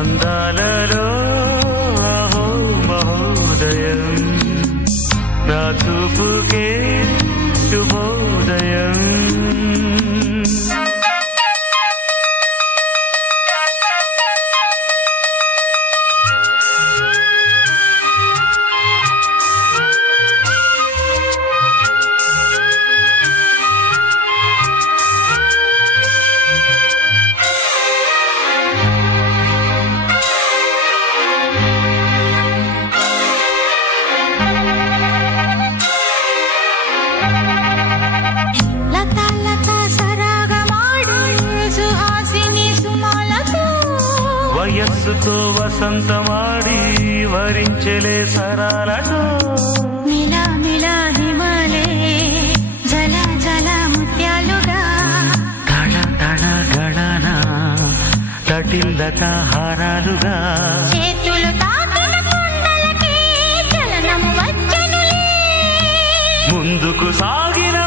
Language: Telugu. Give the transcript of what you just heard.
అందాలలో అహో మహోదయం నా చూపుకే శుభోదయం వయస్సుతో వసంతమాడి వరించెలే సరాలతో మిలా మిలా హిమాలే జల జల ముత్యాలుగా తళ తళ గణన తటిల్లత హారాలుగా చేతులు తాకిన కొండలకి చలనము వచ్చనులే ముందుకు సాగిన